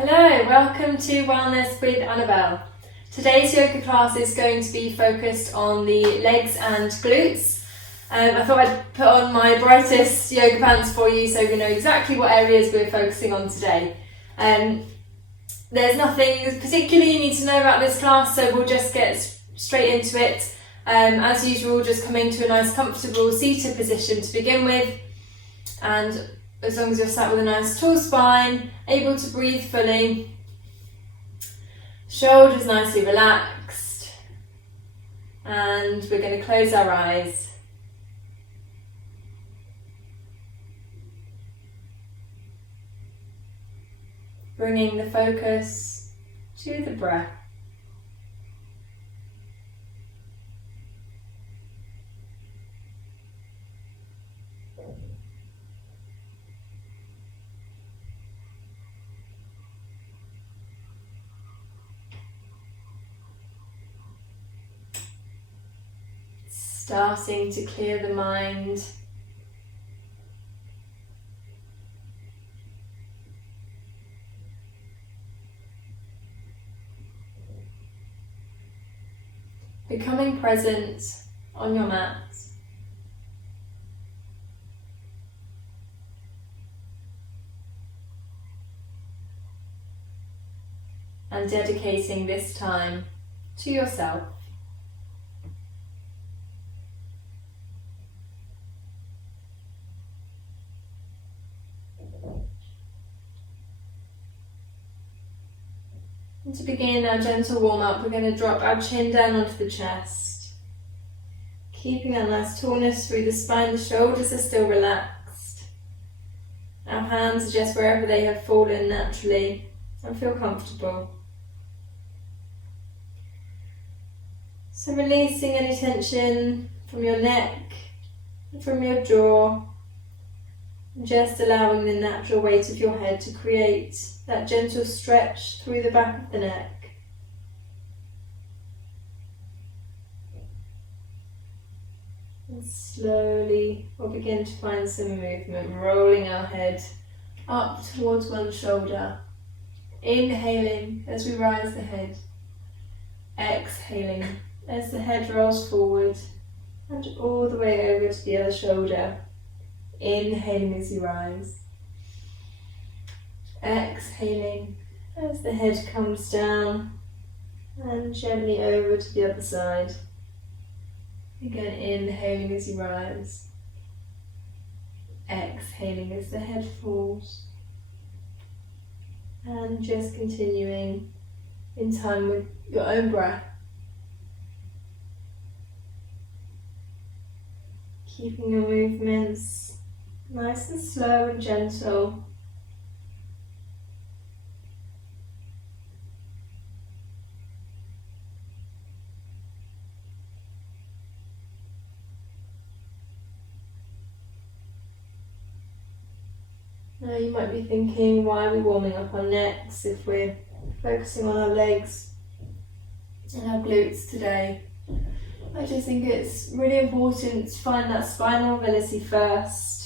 Hello, welcome to Wellness with Annabelle. Today's yoga class is going to be focused on the legs and glutes. I thought I'd put on my brightest yoga pants for you so we know exactly what areas we're focusing on today. There's nothing particularly you need to know about this class, so we'll just get straight into it. As usual, just coming to a nice comfortable seated position to begin with, and as long as you're sat with a nice tall spine, able to breathe fully, shoulders nicely relaxed, and we're going to close our eyes. Bringing the focus to the breath. Starting to clear the mind. Becoming present on your mat. And dedicating this time to yourself. And to begin our gentle warm-up, we're going to drop our chin down onto the chest. Keeping that nice tallness through the spine, the shoulders are still relaxed. Our hands are just wherever they have fallen naturally and feel comfortable. So releasing any tension from your neck and from your jaw. Just allowing the natural weight of your head to create that gentle stretch through the back of the neck. And slowly we'll begin to find some movement, rolling our head up towards one shoulder. Inhaling as we rise the head. Exhaling as the head rolls forward and all the way over to the other shoulder. Inhaling as you rise. Exhaling as the head comes down and gently over to the other side. Again, inhaling as you rise. Exhaling as the head falls. And just continuing in time with your own breath. Keeping your movements nice and slow and gentle. Now you might be thinking, why are we warming up our necks if we're focusing on our legs and our glutes today? I just think it's really important to find that spinal mobility first.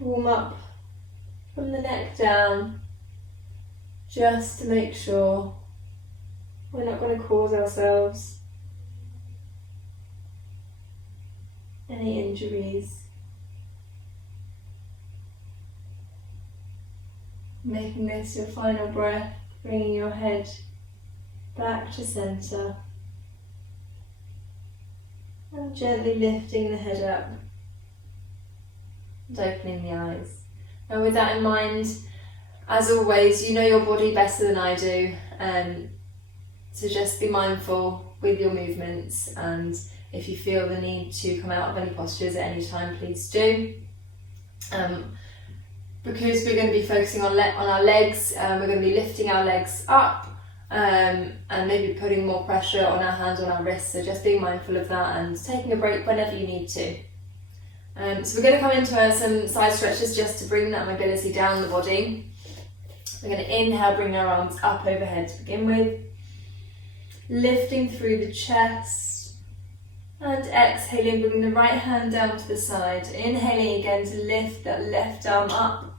Warm up from the neck down, just to make sure we're not going to cause ourselves any injuries. Making this your final breath, bringing your head back to centre. And gently lifting the head up and opening the eyes. Now with that in mind, as always, you know your body better than I do, so just be mindful with your movements, and if you feel the need to come out of any postures at any time, please do. Because we're going to be focusing on our legs, we're going to be lifting our legs up, and maybe putting more pressure on our hands, on our wrists, so just being mindful of that and taking a break whenever you need to. So we're going to come into some side stretches just to bring that mobility down the body. We're going to inhale, bring our arms up overhead to begin with, lifting through the chest, and exhaling, bringing the right hand down to the side. Inhaling again to lift that left arm up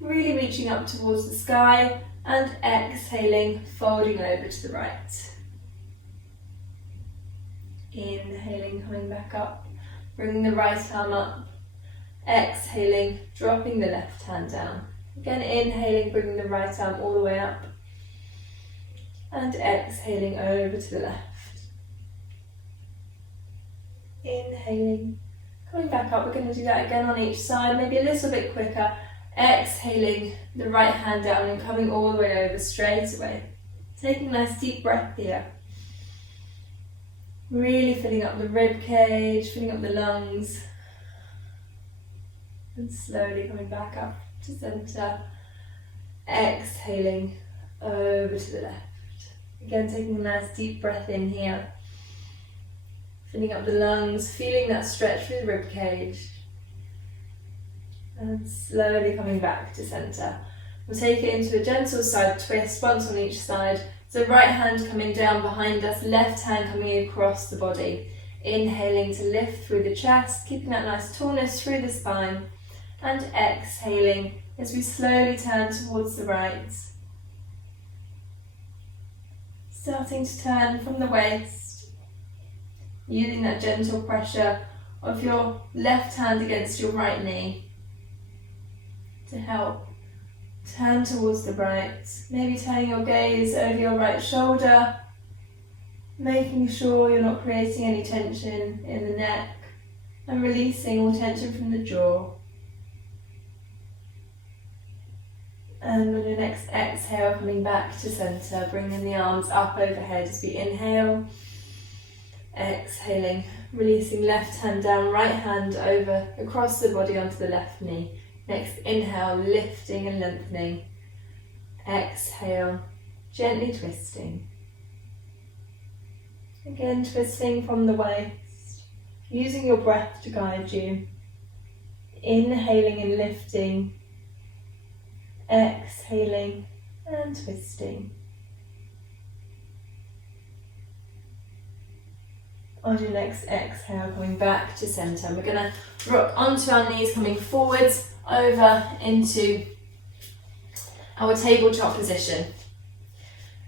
really reaching up towards the sky, and exhaling, folding over to the right. Inhaling, coming back up, bringing the right arm up. Exhaling, dropping the left hand down. Again, inhaling, bringing the right arm all the way up. And exhaling over to the left. Inhaling, coming back up. We're going to do that again on each side, maybe a little bit quicker. Exhaling, the right hand down and coming all the way over straight away. Taking a nice deep breath here. Really filling up the rib cage, filling up the lungs. And slowly coming back up to centre. Exhaling over to the left. Again, taking a nice deep breath in here. Filling up the lungs, feeling that stretch through the rib cage. And slowly coming back to centre. We'll take it into a gentle side twist, once on each side. So right hand coming down behind us, left hand coming across the body. Inhaling to lift through the chest, keeping that nice tallness through the spine. And exhaling as we slowly turn towards the right. Starting to turn from the waist, using that gentle pressure of your left hand against your right knee to help turn towards the right. Maybe turning your gaze over your right shoulder, making sure you're not creating any tension in the neck and releasing all tension from the jaw. And on your next exhale, coming back to centre, bringing the arms up overhead as we inhale. Exhaling, releasing left hand down, right hand over across the body onto the left knee. Next inhale, lifting and lengthening. Exhale, gently twisting. Again, twisting from the waist, using your breath to guide you. Inhaling and lifting. Exhaling and twisting. On your next exhale, coming back to centre. We're going to rock onto our knees, coming forwards over into our tabletop position.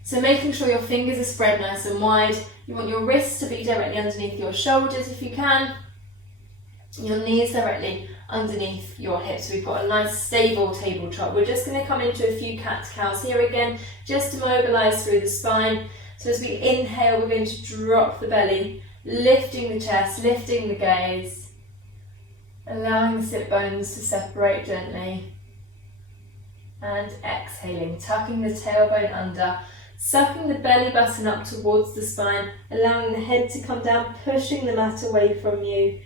So making sure your fingers are spread nice and wide. You want your wrists to be directly underneath your shoulders if you can. Your knees directly underneath your hips. We've got a nice stable tabletop. We're just going to come into a few cat-cows here again, just to mobilise through the spine. So as we inhale, we're going to drop the belly, lifting the chest, lifting the gaze, allowing the sit bones to separate gently. And exhaling, tucking the tailbone under, sucking the belly button up towards the spine, allowing the head to come down, pushing the mat away from you.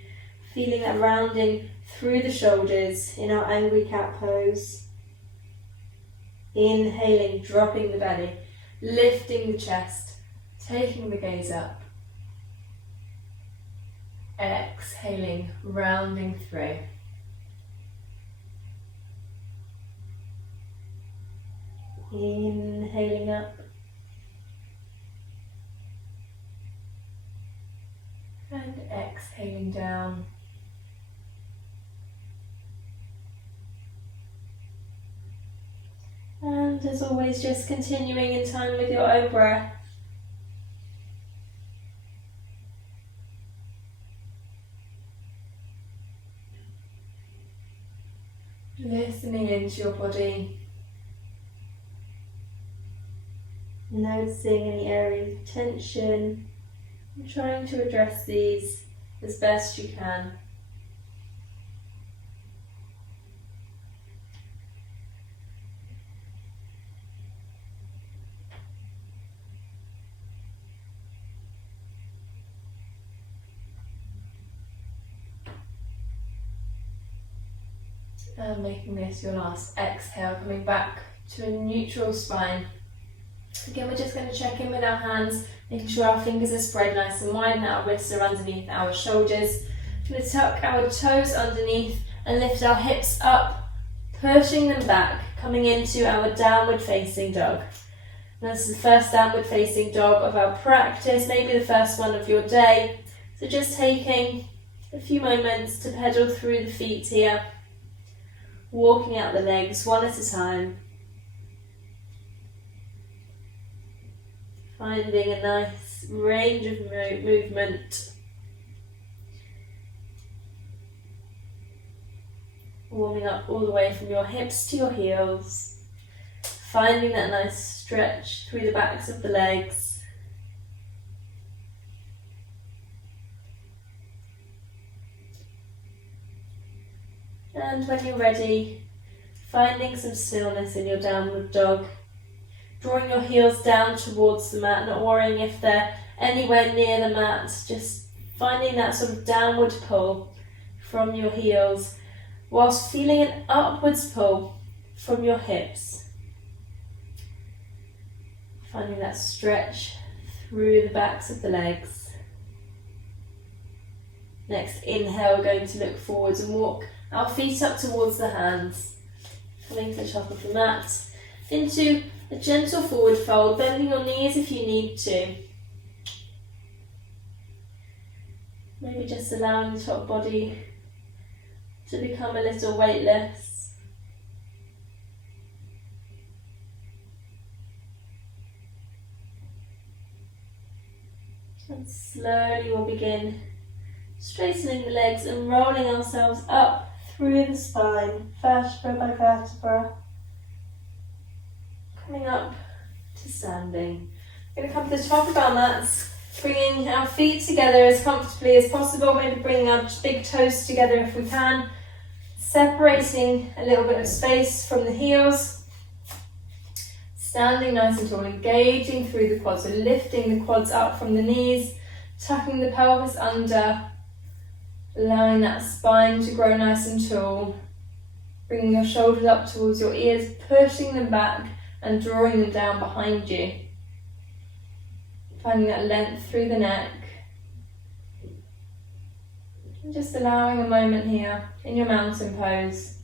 Feeling that rounding through the shoulders in our angry cat pose. Inhaling, dropping the belly, lifting the chest, taking the gaze up. Exhaling, rounding through. Inhaling up. And exhaling down. And as always, just continuing in time with your own breath. Listening into your body. Noticing any areas of tension and trying to address these as best you can. And making this your last exhale, coming back to a neutral spine. Again, we're just going to check in with our hands, making sure our fingers are spread nice and wide and our wrists are underneath our shoulders. We're going to tuck our toes underneath and lift our hips up, pushing them back, coming into our downward facing dog. Now, this is the first downward facing dog of our practice, maybe the first one of your day. So just taking a few moments to pedal through the feet here. walking out the legs one at a time. Finding a nice range of movement. Warming up all the way from your hips to your heels. Finding that nice stretch through the backs of the legs. And when you're ready, finding some stillness in your downward dog. Drawing your heels down towards the mat, not worrying if they're anywhere near the mat, just finding that sort of downward pull from your heels, whilst feeling an upwards pull from your hips. Finding that stretch through the backs of the legs. Next inhale, we're going to look forwards and walk our feet up towards the hands. Coming to the top of the mat, into a gentle forward fold, bending your knees if you need to. Maybe just allowing the top body to become a little weightless. And slowly we'll begin straightening the legs and rolling ourselves up through the spine, vertebra by vertebra. Coming up to standing. We're going to come to the top of our mats, bringing our feet together as comfortably as possible, maybe bringing our big toes together if we can, separating a little bit of space from the heels, standing nice and tall, engaging through the quads, so lifting the quads up from the knees, tucking the pelvis under, allowing that spine to grow nice and tall, bringing your shoulders up towards your ears, pushing them back and drawing them down behind you. Finding that length through the neck. And just allowing a moment here in your mountain pose.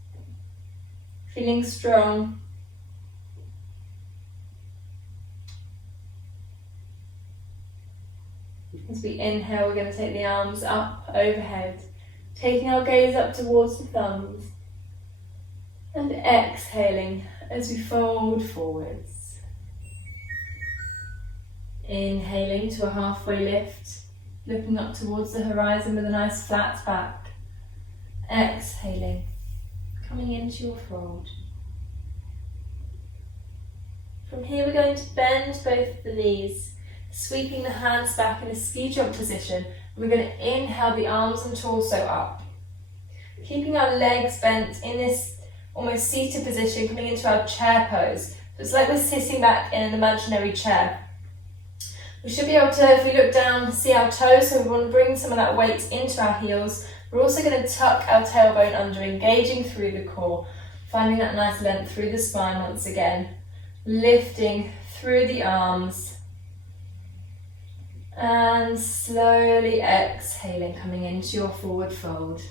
Feeling strong. As we inhale, we're going to take the arms up overhead, taking our gaze up towards the thumbs. And exhaling as we fold forwards. Inhaling to a halfway lift, looking up towards the horizon with a nice flat back. Exhaling, coming into your fold. From here we're going to bend both the knees, sweeping the hands back in a ski jump position. And we're going to inhale the arms and torso up. Keeping our legs bent in this almost seated position, coming into our chair pose. So it's like we're sitting back in an imaginary chair. We should be able to, if we look down, see our toes, so we want to bring some of that weight into our heels. We're also going to tuck our tailbone under, engaging through the core, finding that nice length through the spine once again, lifting through the arms, and slowly exhaling, coming into your forward fold.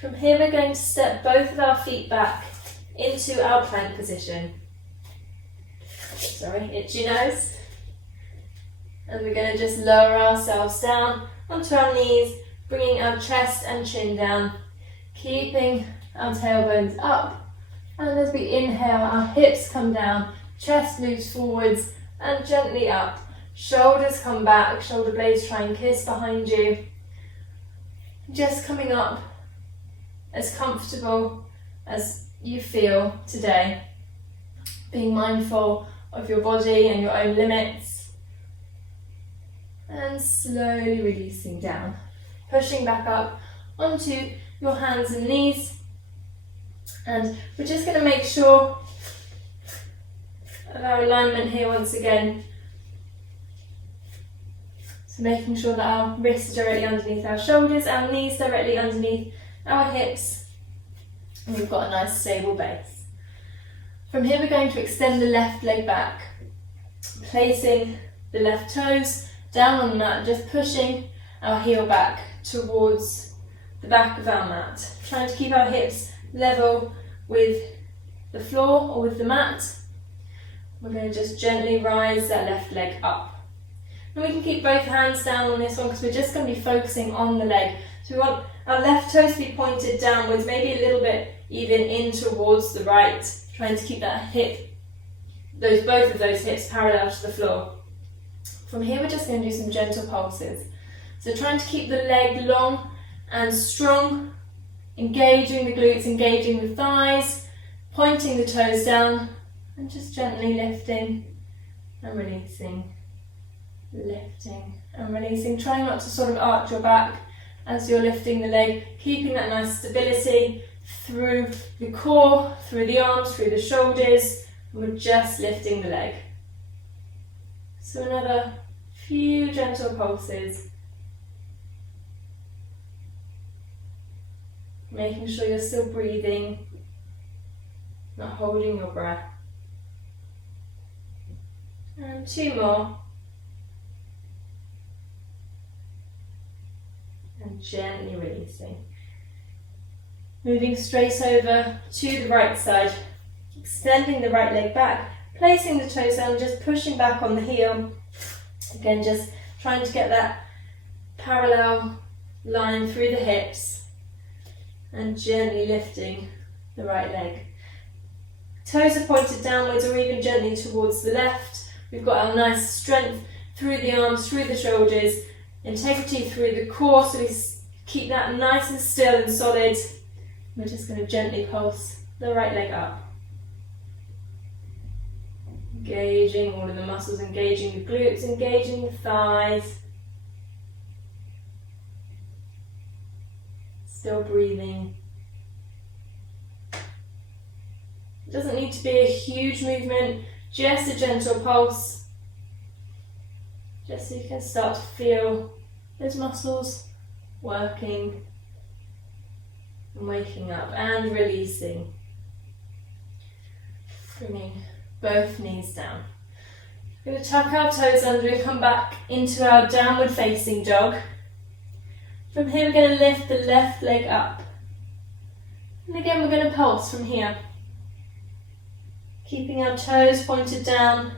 From here we're going to step both of our feet back into our plank position. Sorry, itchy nose. And we're going to just lower ourselves down onto our knees, bringing our chest and chin down, keeping our tailbones up. And as we inhale, our hips come down, chest moves forwards and gently up. Shoulders come back, shoulder blades try and kiss behind you. Just coming up as comfortable as you feel today. Being mindful of your body and your own limits. And slowly releasing down. Pushing back up onto your hands and knees. And we're just going to make sure of our alignment here once again. So making sure that our wrists are directly underneath our shoulders, our knees directly underneath our hips, and we've got a nice stable base. From here we're going to extend the left leg back, placing the left toes down on the mat, just pushing our heel back towards the back of our mat, trying to keep our hips level with the floor or with the mat. We're going to just gently rise that left leg up. And we can keep both hands down on this one because we're just going to be focusing on the leg. So we want our left toes to be pointed downwards, maybe a little bit even in towards the right, trying to keep that hip, both of those hips parallel to the floor. From here, we're just going to do some gentle pulses. So trying to keep the leg long and strong, engaging the glutes, engaging the thighs, pointing the toes down, and just gently lifting and releasing, lifting and releasing. Trying not to sort of arch your back as you're lifting the leg, keeping that nice stability through the core, through the arms, through the shoulders, and we're just lifting the leg. So another few gentle pulses, making sure you're still breathing, not holding your breath. And 2 more. And gently releasing. Moving straight over to the right side, extending the right leg back, placing the toes down, just pushing back on the heel. Again, just trying to get that parallel line through the hips and gently lifting the right leg. Toes are pointed downwards or even gently towards the left. We've got our nice strength through the arms, through the shoulders, integrity through the core, so we keep that nice and still and solid. We're just going to gently pulse the right leg up. Engaging all of the muscles, engaging the glutes, engaging the thighs. Still breathing. It doesn't need to be a huge movement, just a gentle pulse. Just so you can start to feel those muscles working and waking up and releasing. Bringing both knees down. We're going to tuck our toes under and come back into our downward facing dog. From here we're going to lift the left leg up. And again we're going to pulse from here. Keeping our toes pointed down.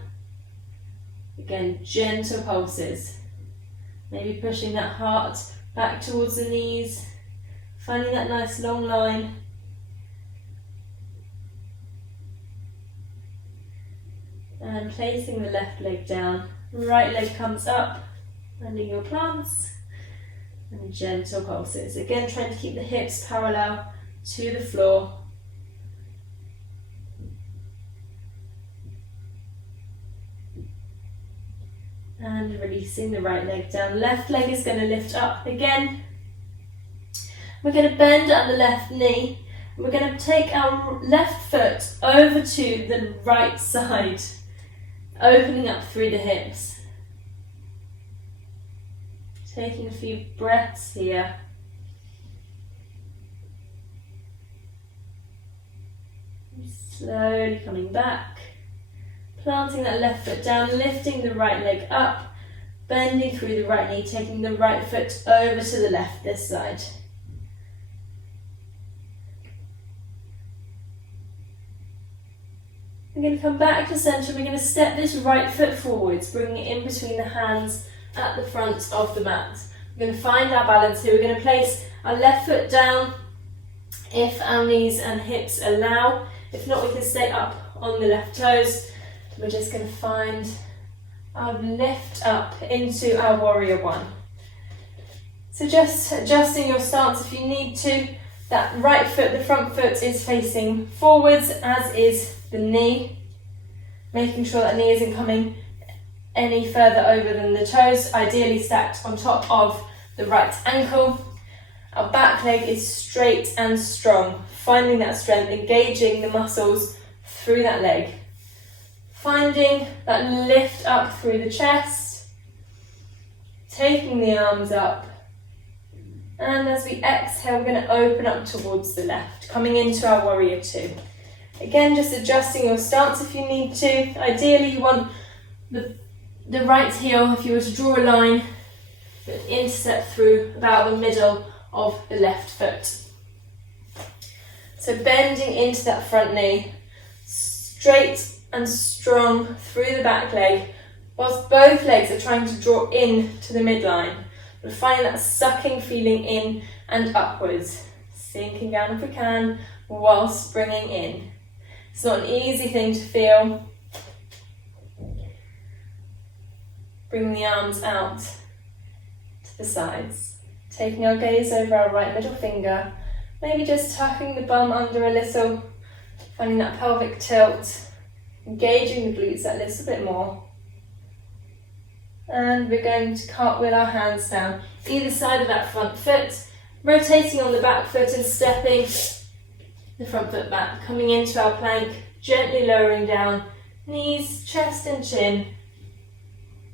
Again, gentle pulses. Maybe pushing that heart back towards the knees. Finding that nice long line. And placing the left leg down. Right leg comes up. Bending your plants. And gentle pulses. Again, trying to keep the hips parallel to the floor. And releasing the right leg down. Left leg is going to lift up again. We're going to bend at the left knee. We're going to take our left foot over to the right side, opening up through the hips. Taking a few breaths here. Slowly coming back. Planting that left foot down, lifting the right leg up, bending through the right knee, taking the right foot over to the left this side. We're going to come back to center. We're going to step this right foot forwards, bringing it in between the hands at the front of the mat. We're going to find our balance here. We're going to place our left foot down if our knees and hips allow. If not, we can stay up on the left toes. We're just going to find our lift up into our warrior one. So just adjusting your stance if you need to. That right foot, the front foot, is facing forwards, as is the knee. Making sure that knee isn't coming any further over than the toes, ideally stacked on top of the right ankle. Our back leg is straight and strong, finding that strength, engaging the muscles through that leg. Finding that lift up through the chest, taking the arms up, and as we exhale, we're going to open up towards the left, coming into our warrior two. Again, just adjusting your stance if you need to. Ideally, you want the right heel, if you were to draw a line, that intercept through about the middle of the left foot. So bending into that front knee, straight and strong through the back leg, whilst both legs are trying to draw in to the midline. We're finding that sucking feeling in and upwards, sinking down if we can, whilst bringing in. It's not an easy thing to feel. Bring the arms out to the sides, taking our gaze over our right middle finger, maybe just tucking the bum under a little, finding that pelvic tilt, engaging the glutes that little bit more. And we're going to cartwheel our hands down either side of that front foot, rotating on the back foot and stepping the front foot back, coming into our plank, gently lowering down, knees, chest and chin.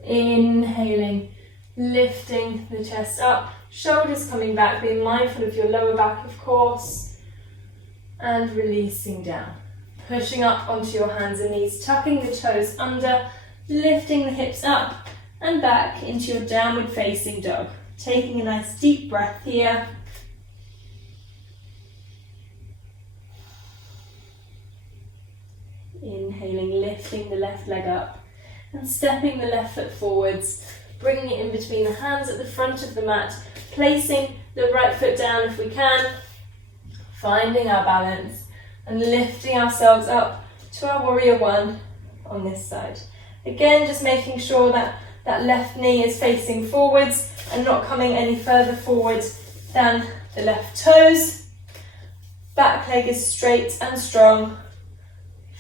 Inhaling, lifting the chest up, shoulders coming back, being mindful of your lower back of course, and releasing down. Pushing up onto your hands and knees, tucking the toes under, lifting the hips up and back into your downward facing dog. Taking a nice deep breath here. Inhaling, lifting the left leg up and stepping the left foot forwards, bringing it in between the hands at the front of the mat, placing the right foot down if we can, finding our balance and lifting ourselves up to our warrior one on this side. Again, just making sure that that left knee is facing forwards and not coming any further forward than the left toes. Back leg is straight and strong,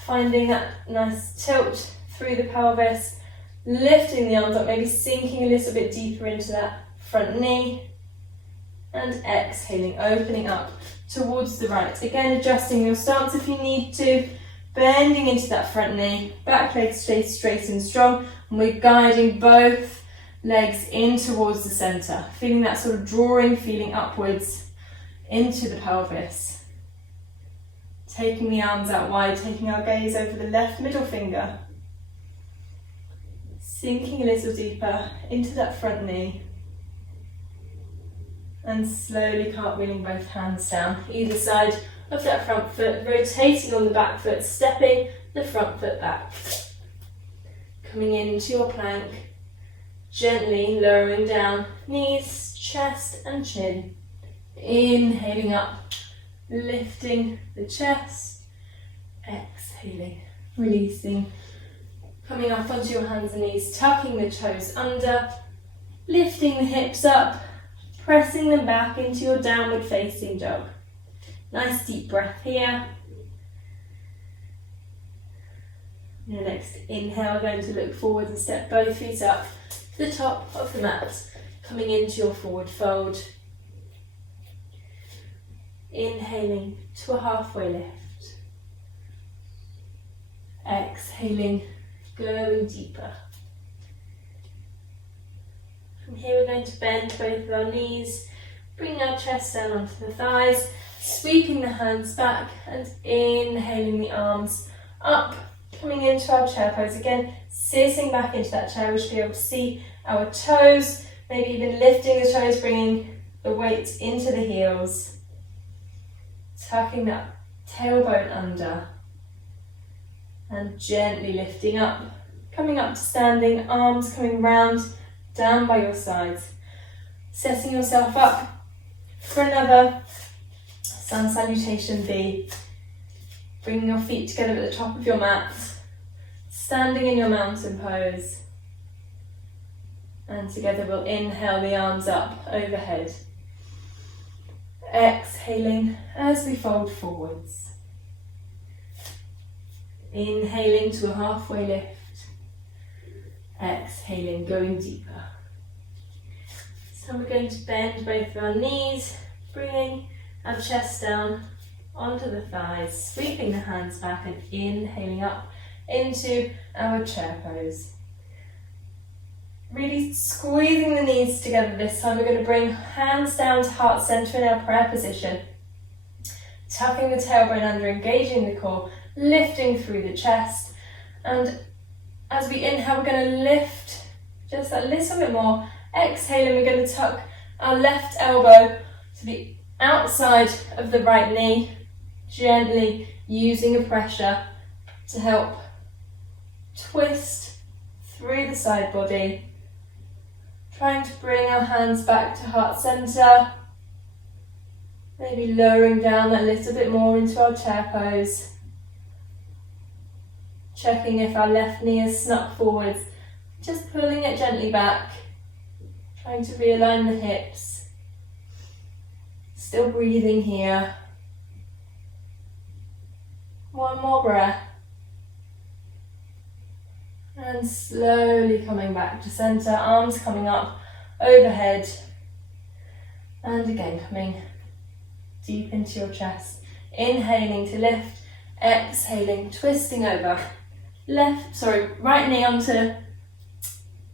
finding that nice tilt through the pelvis, lifting the arms up, maybe sinking a little bit deeper into that front knee, and exhaling, opening up towards the right. Again, adjusting your stance if you need to, bending into that front knee, back leg stays straight and strong, and we're guiding both legs in towards the center, feeling that sort of drawing feeling upwards into the pelvis. Taking the arms out wide, taking our gaze over the left middle finger, sinking a little deeper into that front knee, and slowly cartwheeling both hands down either side of that front foot, rotating on the back foot, stepping the front foot back. Coming into your plank, gently lowering down, knees, chest and chin. Inhaling up, lifting the chest, exhaling, releasing. Coming up onto your hands and knees, tucking the toes under, lifting the hips up, pressing them back into your downward facing dog. Nice deep breath here. Your next inhale, we're going to look forward and step both feet up to the top of the mat, coming into your forward fold. Inhaling to a halfway lift. Exhaling, going deeper. From here we're going to bend both of our knees, bring our chest down onto the thighs, sweeping the hands back and inhaling the arms up, coming into our chair pose again, sitting back into that chair. We should be able to see our toes, maybe even lifting the toes, bringing the weight into the heels, tucking that tailbone under and gently lifting up, coming up to standing, arms coming round, down by your sides, setting yourself up for another sun salutation V. Bringing your feet together at the top of your mat, standing in your mountain pose, and together we'll inhale the arms up overhead, exhaling as we fold forwards, inhaling to a halfway lift, exhaling, going deeper. So we're going to bend both of our knees, bringing our chest down onto the thighs, sweeping the hands back and inhaling up into our chair pose. Really squeezing the knees together this time. We're going to bring hands down to heart center in our prayer position. Tucking the tailbone under, engaging the core, lifting through the chest. And as we inhale, we're going to lift just a little bit more. Exhaling, we're going to tuck our left elbow to the outside of the right knee, gently using a pressure to help twist through the side body, trying to bring our hands back to heart center, Maybe lowering down a little bit more into our chair pose. Checking if our left knee is snuck forwards. Just pulling it gently back. Trying to realign the hips. Still breathing here. One more breath. And slowly coming back to center, arms coming up overhead. And again coming deep into your chest. Inhaling to lift, exhaling, twisting over. Right knee onto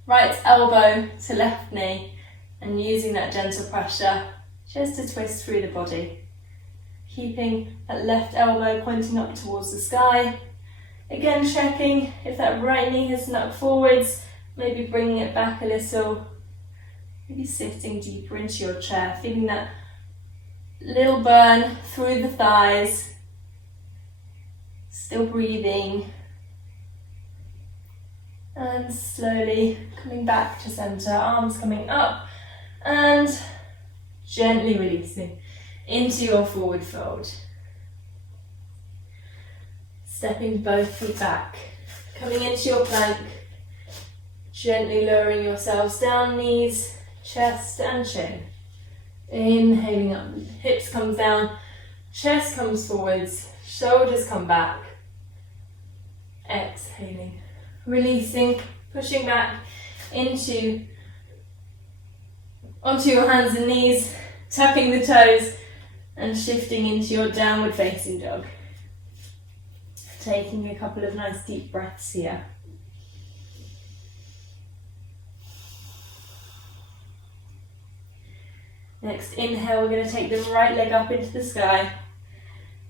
right elbow to left knee, and using that gentle pressure just to twist through the body. Keeping that left elbow pointing up towards the sky. Again, checking if that right knee has snuck forwards, maybe bringing it back a little. Maybe sitting deeper into your chair, feeling that little burn through the thighs. Still breathing. And slowly coming back to center, arms coming up and gently releasing into your forward fold. Stepping both feet back, coming into your plank, gently lowering yourselves down, knees, chest and chin. Inhaling up, hips comes down, chest comes forwards, shoulders come back. Exhaling, releasing, pushing back onto your hands and knees, tapping the toes and shifting into your downward facing dog. Taking a couple of nice deep breaths here. Next inhale, we're going to take the right leg up into the sky.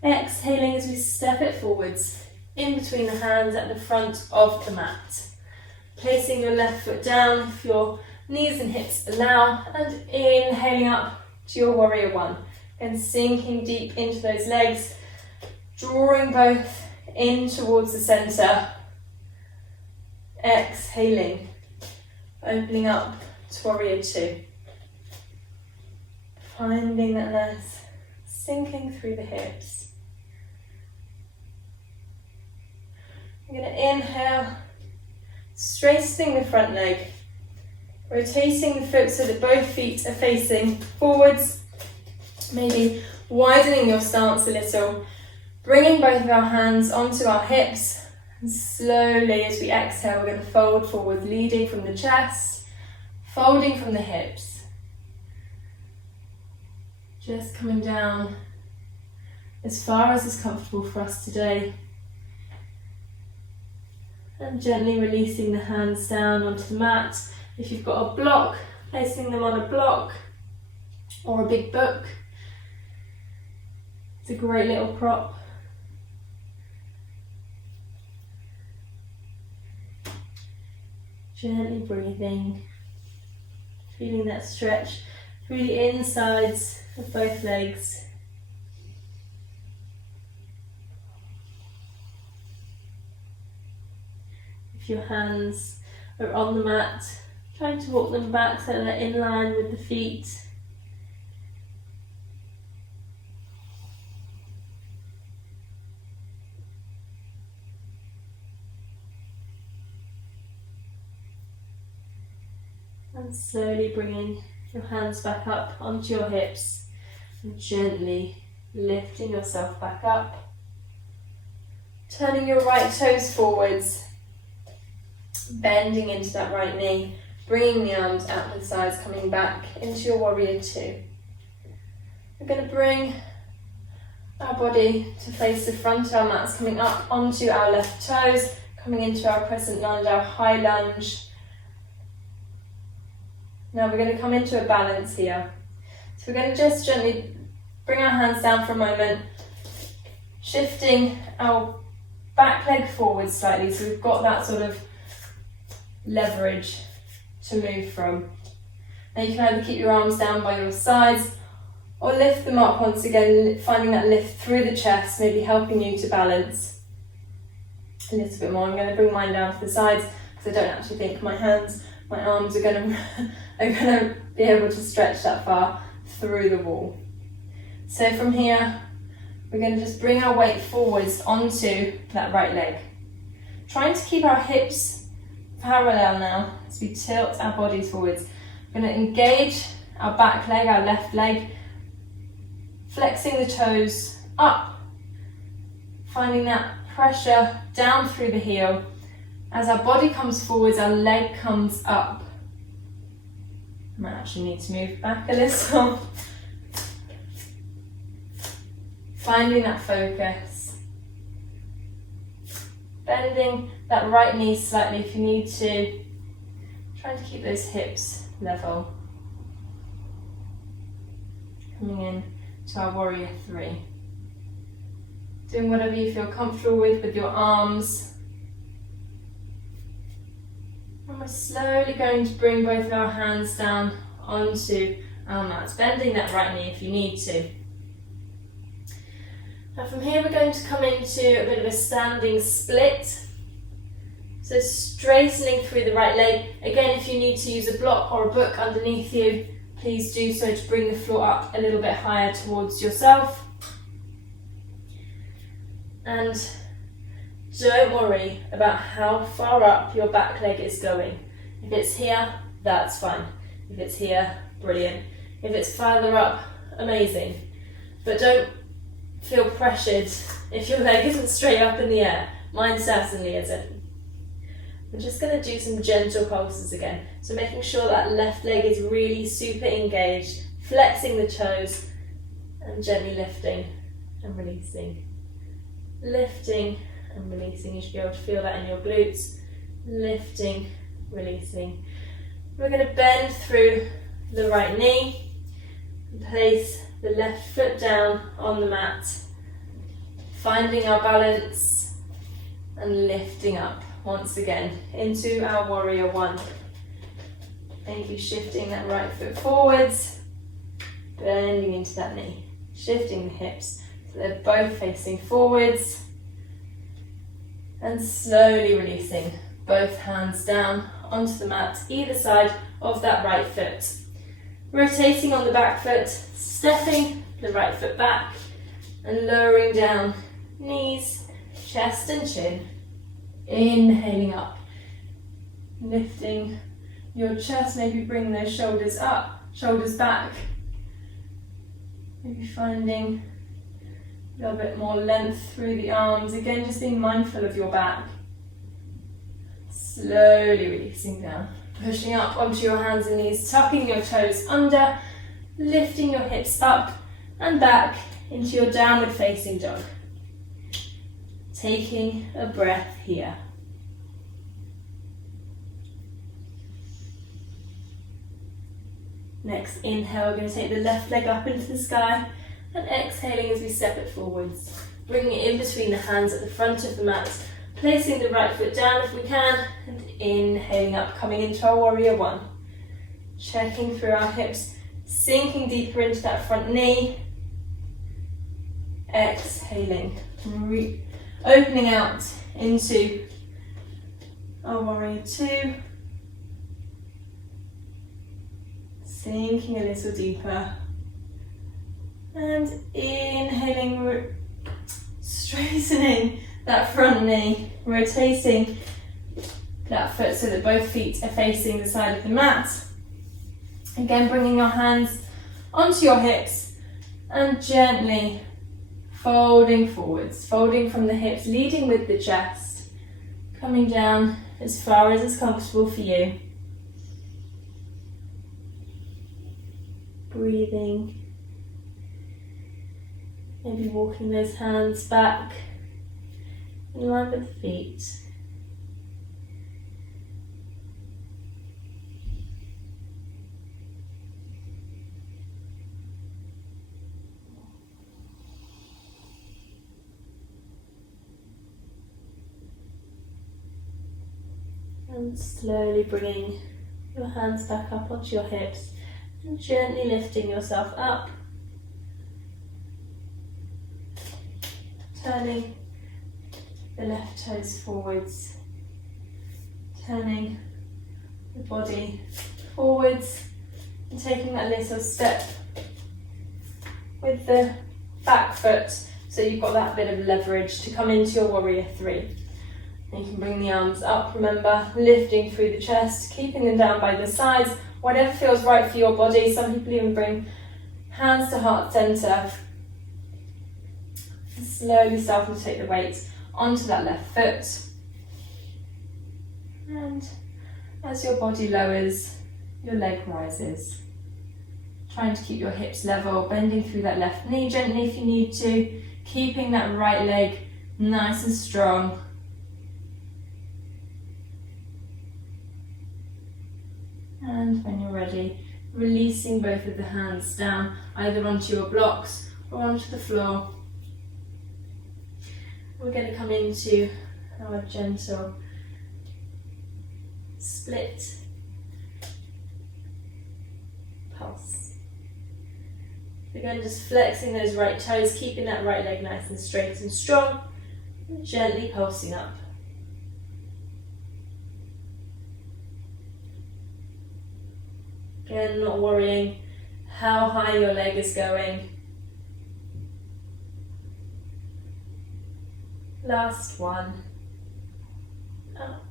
Exhaling as we step it forwards, in between the hands at the front of the mat. Placing your left foot down if your knees and hips allow, and inhaling up to your warrior one. And sinking deep into those legs, drawing both in towards the center. Exhaling, opening up to warrior two. Finding that nice sinking through the hips. I'm going to inhale, straightening the front leg, rotating the foot so that both feet are facing forwards, maybe widening your stance a little, bringing both of our hands onto our hips, and slowly as we exhale we're going to fold forward, leading from the chest, folding from the hips. Just coming down as far as is comfortable for us today. And gently releasing the hands down onto the mat. If you've got a block, placing them on a block or a big book. It's a great little prop. Gently breathing, feeling that stretch through the insides of both legs. If your hands are on the mat, trying to walk them back so they're in line with the feet. And slowly bringing your hands back up onto your hips and gently lifting yourself back up. Turning your right toes forwards, bending into that right knee, bringing the arms out to the sides, coming back into your warrior two. We're going to bring our body to face the front of our mats, coming up onto our left toes, coming into our crescent lunge, our high lunge. Now we're going to come into a balance here. So we're going to just gently bring our hands down for a moment, shifting our back leg forward slightly so we've got that sort of leverage to move from. Now you can either keep your arms down by your sides or lift them up once again, finding that lift through the chest, maybe helping you to balance a little bit more. I'm going to bring mine down to the sides because I don't actually think my arms are going to be able to stretch that far through the wall. So from here, we're going to just bring our weight forwards onto that right leg. Trying to keep our hips parallel now as we tilt our bodies forwards. We're going to engage our back leg, our left leg, flexing the toes up, finding that pressure down through the heel. As our body comes forwards, our leg comes up. I might actually need to move back a little. Finding that focus. Bending that right knee slightly if you need to. Trying to keep those hips level. Coming in to our warrior 3. Doing whatever you feel comfortable with your arms. And we're slowly going to bring both of our hands down onto our mat, bending that right knee if you need to. Now from here we're going to come into a bit of a standing split. So straightening through the right leg. Again, if you need to use a block or a book underneath you, please do so to bring the floor up a little bit higher towards yourself. And don't worry about how far up your back leg is going. If it's here, that's fine. If it's here, brilliant. If it's further up, amazing. But don't feel pressured if your leg isn't straight up in the air. Mine certainly isn't. We're just going to do some gentle pulses again. So making sure that left leg is really super engaged, flexing the toes and gently lifting and releasing. Lifting and releasing. You should be able to feel that in your glutes. Lifting, releasing. We're going to bend through the right knee and place the left foot down on the mat, finding our balance and lifting up once again into our warrior 1. Maybe shifting that right foot forwards, bending into that knee, shifting the hips so they're both facing forwards, and slowly releasing both hands down onto the mat either side of that right foot. Rotating on the back foot, stepping the right foot back and lowering down knees, chest and chin. Inhaling up, lifting your chest, maybe bring those shoulders up, shoulders back. Maybe finding a little bit more length through the arms. Again, just being mindful of your back. Slowly releasing down, pushing up onto your hands and knees, tucking your toes under, lifting your hips up and back into your downward facing dog. Taking a breath here. Next inhale, we're going to take the left leg up into the sky and exhaling as we step it forwards. Bringing it in between the hands at the front of the mat, placing the right foot down if we can, and inhaling up, coming into our warrior 1. Checking through our hips, sinking deeper into that front knee. Exhaling, opening out into our warrior 2. Sinking a little deeper. And inhaling, straightening that front knee, rotating that foot so that both feet are facing the side of the mat. Again, bringing your hands onto your hips and gently folding forwards, folding from the hips, leading with the chest, coming down as far as is comfortable for you. Breathing. Maybe walking those hands back in line with the feet. And slowly bringing your hands back up onto your hips and gently lifting yourself up. Turning the left toes forwards, turning the body forwards and taking that little step with the back foot, so you've got that bit of leverage to come into your warrior three. And you can bring the arms up, remember, lifting through the chest, keeping them down by the sides, whatever feels right for your body. Some people even bring hands to heart center. Slowly starting to take the weight onto that left foot. And as your body lowers, your leg rises. Trying to keep your hips level, bending through that left knee gently if you need to, keeping that right leg nice and strong. And when you're ready, releasing both of the hands down, either onto your blocks or onto the floor. We're going to come into our gentle split pulse. Again, just flexing those right toes, keeping that right leg nice and straight and strong, and gently pulsing up. Again, not worrying how high your leg is going. Last one. Up.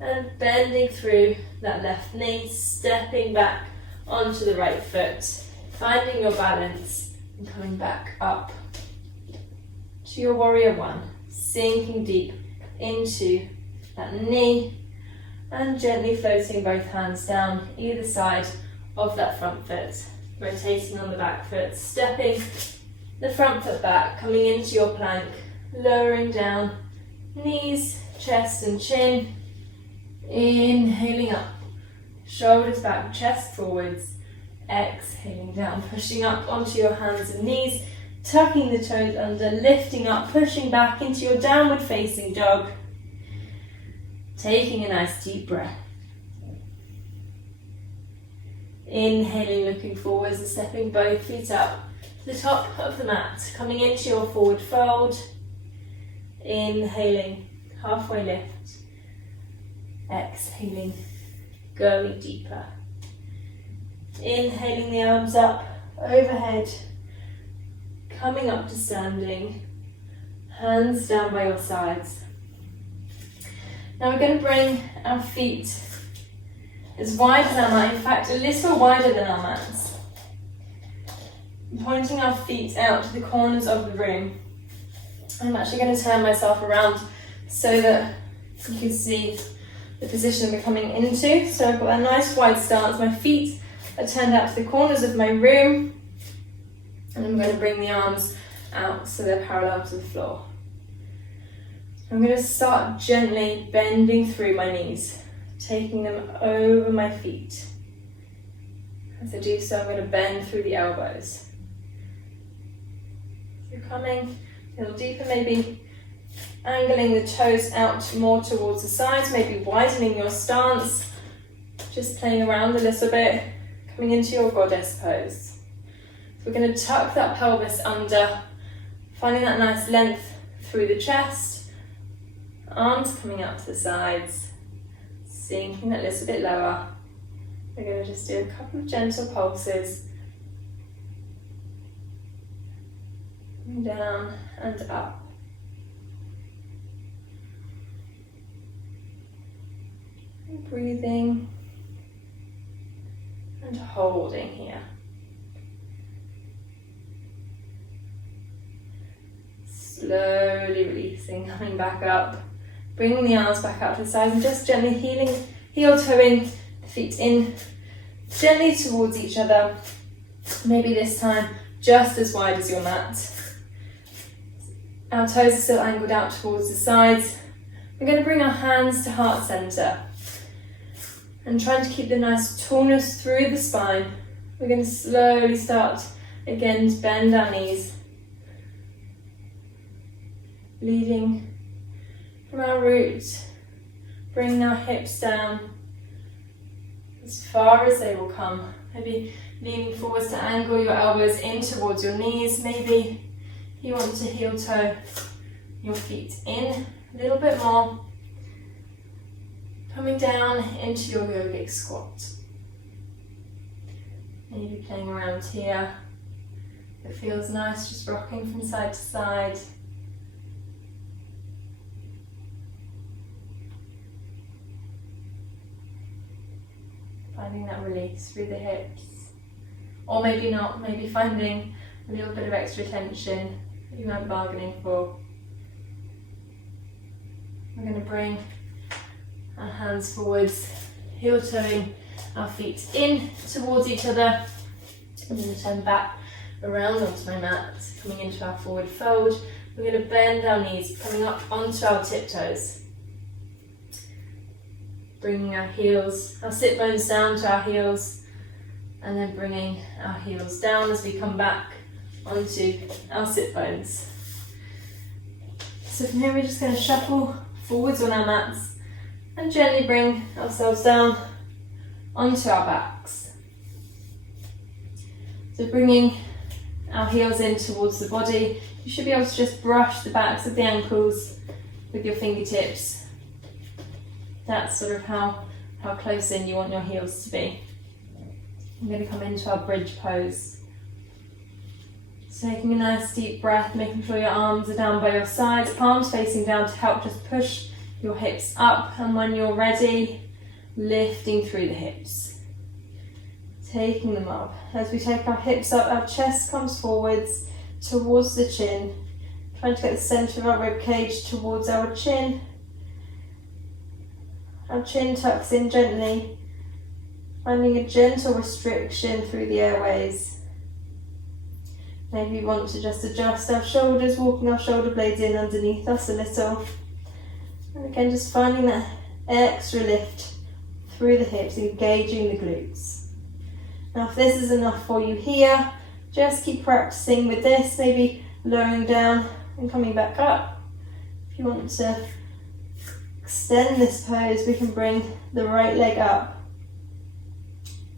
And bending through that left knee, stepping back onto the right foot, finding your balance and coming back up to your warrior one, sinking deep into that knee and gently floating both hands down either side of that front foot, rotating on the back foot, stepping the front foot back, coming into your plank, lowering down, knees, chest and chin, inhaling up, shoulders back, chest forwards, exhaling down, pushing up onto your hands and knees, tucking the toes under, lifting up, pushing back into your downward facing dog, taking a nice deep breath. Inhaling, looking forwards and stepping both feet up to the top of the mat, coming into your forward fold. Inhaling, halfway lift. Exhaling, going deeper. Inhaling the arms up, overhead, coming up to standing, hands down by your sides. Now we're going to bring our feet as wide as our mat, in fact a little wider than our mats. Pointing our feet out to the corners of the room. I'm actually going to turn myself around so that you can see the position we're coming into. So I've got that nice wide stance, my feet are turned out to the corners of my room, and I'm going to bring the arms out so they're parallel to the floor. I'm going to start gently bending through my knees, taking them over my feet. As I do so, I'm going to bend through the elbows. So coming a little deeper, maybe angling the toes out more towards the sides, maybe widening your stance, just playing around a little bit, coming into your goddess pose. So we're going to tuck that pelvis under, finding that nice length through the chest, arms coming out to the sides, sinking that little bit lower. We're going to just do a couple of gentle pulses, down and up. And breathing and holding here. Slowly releasing, coming back up, bringing the arms back out to the sides and just gently heel-toeing the feet in gently towards each other. Maybe this time just as wide as your mat. Our toes are still angled out towards the sides. We're going to bring our hands to heart center and trying to keep the nice tallness through the spine. We're going to slowly start again to bend our knees, leading from our roots, bringing our hips down as far as they will come. Maybe leaning forwards to angle your elbows in towards your knees. Maybe you want to heel toe your feet in a little bit more. Coming down into your yogic squat. Maybe playing around here. It feels nice just rocking from side to side. Finding that release through the hips. Or maybe not, maybe finding a little bit of extra tension that you weren't bargaining for. We're going to bring our hands forwards, heel toeing our feet in towards each other. I'm going to turn back around onto my mat, coming into our forward fold. We're going to bend our knees, coming up onto our tiptoes. Bringing our heels, our sit bones down to our heels, and then bringing our heels down as we come back onto our sit bones. So from here we're just going to shuffle forwards on our mats and gently bring ourselves down onto our backs. So bringing our heels in towards the body, you should be able to just brush the backs of the ankles with your fingertips. That's sort of how close in you want your heels to be. I'm going to come into our bridge pose. So taking a nice deep breath, making sure your arms are down by your sides, palms facing down to help just push your hips up, and when you're ready, lifting through the hips. Taking them up. As we take our hips up, our chest comes forwards towards the chin, trying to get the centre of our rib cage towards our chin. Our chin tucks in gently, finding a gentle restriction through the airways. Maybe we want to just adjust our shoulders, walking our shoulder blades in underneath us a little. And again, just finding that extra lift through the hips, engaging the glutes. Now if this is enough for you here, just keep practicing with this, maybe lowering down and coming back up. If you want to extend this pose, we can bring the right leg up.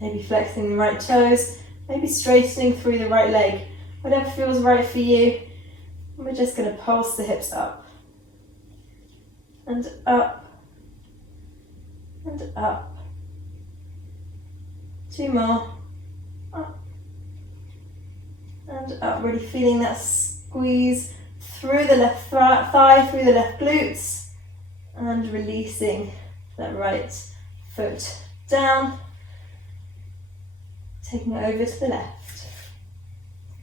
Maybe flexing the right toes, maybe straightening through the right leg. Whatever feels right for you. And we're just going to pulse the hips up. And up. And up. 2 more. Up. And up. Really feeling that squeeze through the left thigh, through the left glutes. And releasing that right foot down. Taking it over to the left.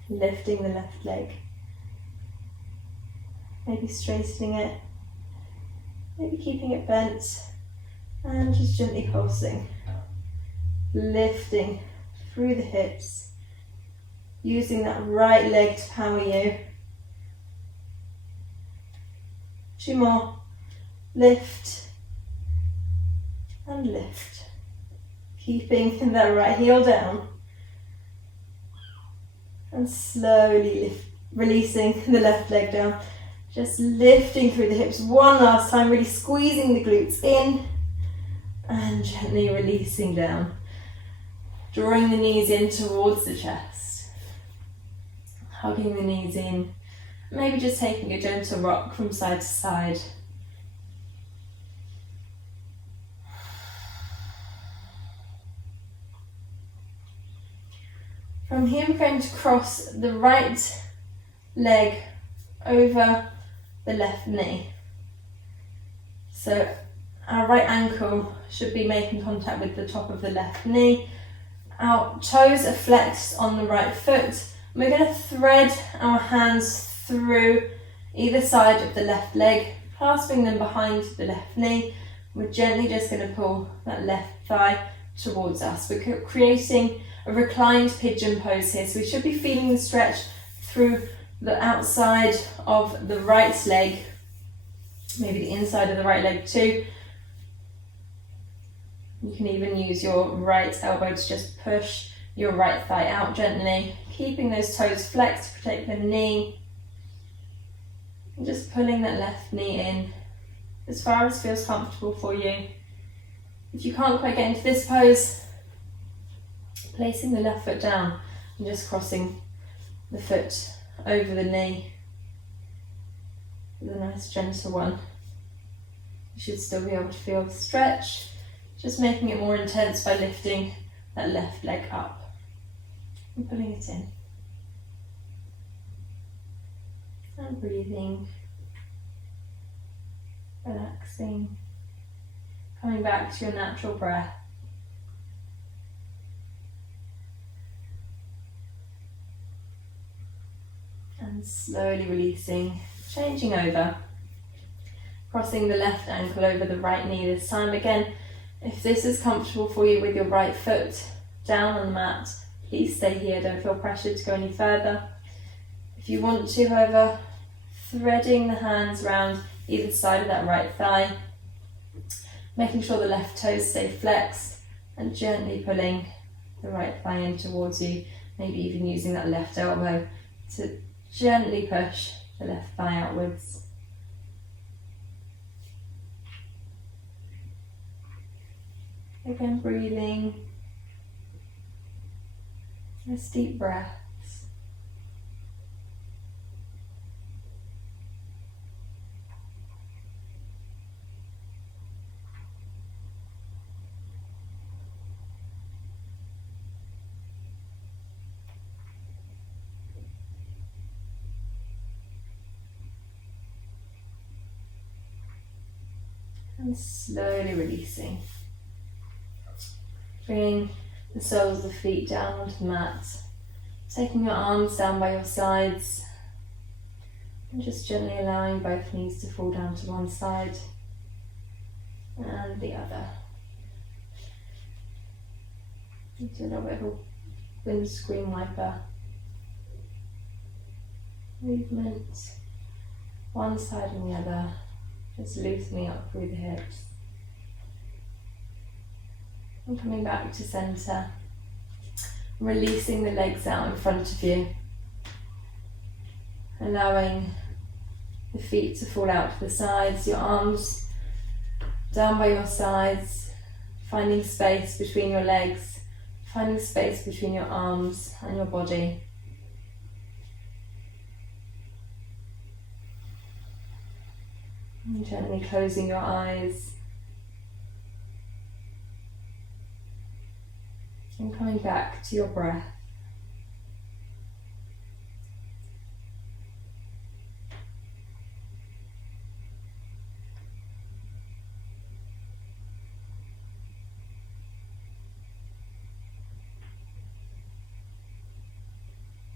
Lifting the left leg. Maybe straightening it. Maybe keeping it bent. And just gently pulsing. Lifting through the hips. Using that right leg to power you. 2 more. Lift. And lift. Keeping that right heel down. And slowly releasing the left leg down. Just lifting through the hips one last time, really squeezing the glutes in. And gently releasing down. Drawing the knees in towards the chest. Hugging the knees in. Maybe just taking a gentle rock from side to side. From here we're going to cross the right leg over the left knee. So our right ankle should be making contact with the top of the left knee. Our toes are flexed on the right foot. We're going to thread our hands through either side of the left leg, clasping them behind the left knee. We're gently just going to pull that left thigh towards us. We're creating a reclined pigeon pose here, so we should be feeling the stretch through the outside of the right leg, maybe the inside of the right leg too. You can even use your right elbow to just push your right thigh out gently, keeping those toes flexed to protect the knee, and just pulling that left knee in as far as feels comfortable for you. If you can't quite get into this pose, placing the left foot down and just crossing the foot over the knee with a nice gentle one. You should still be able to feel the stretch, just making it more intense by lifting that left leg up and pulling it in. And breathing, relaxing, coming back to your natural breath. And slowly releasing, changing over. Crossing the left ankle over the right knee this time. Again, if this is comfortable for you with your right foot down on the mat, please stay here, don't feel pressured to go any further. If you want to, however, threading the hands around either side of that right thigh, making sure the left toes stay flexed and gently pulling the right thigh in towards you, maybe even using that left elbow to gently push the left thigh outwards. Again, breathing, nice deep breaths. And slowly releasing. Bringing the soles of the feet down onto the mat. Taking your arms down by your sides. And just gently allowing both knees to fall down to one side and the other. Do a little bit of a windscreen wiper movement. One side and the other. Just loosening up through the hips. And coming back to centre. Releasing the legs out in front of you. Allowing the feet to fall out to the sides, your arms down by your sides, finding space between your legs, finding space between your arms and your body. And gently closing your eyes. And coming back to your breath.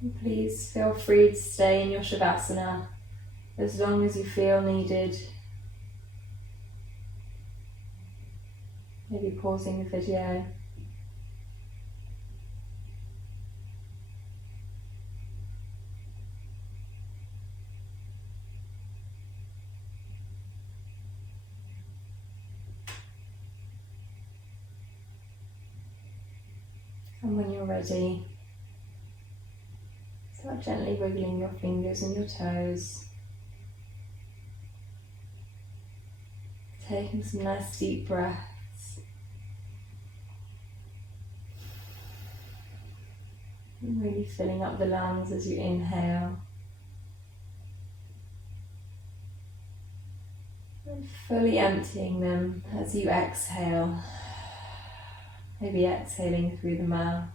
And please feel free to stay in your Shavasana as long as you feel needed. Maybe pausing the video. And when you're ready, start gently wiggling your fingers and your toes. Taking some nice deep breaths. And really filling up the lungs as you inhale. And fully emptying them as you exhale. Maybe exhaling through the mouth.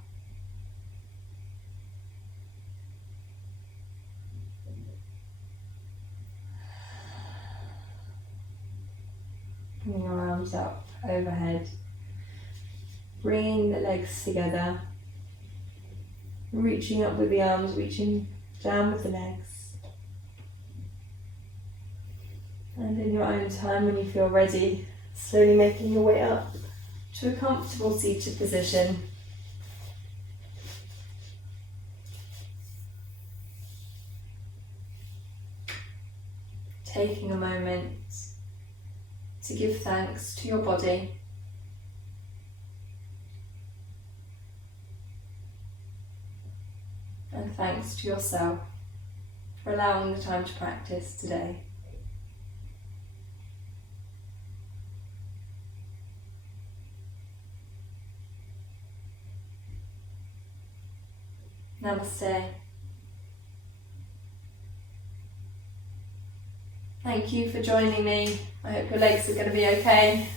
Bringing your arms up overhead. Bringing the legs together. Reaching up with the arms, reaching down with the legs. And in your own time, when you feel ready, slowly making your way up to a comfortable seated position. Taking a moment to give thanks to your body. And thanks to yourself for allowing the time to practice today. Namaste. Thank you for joining me. I hope your legs are going to be okay.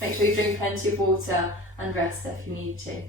Make sure you drink plenty of water and rest if you need to.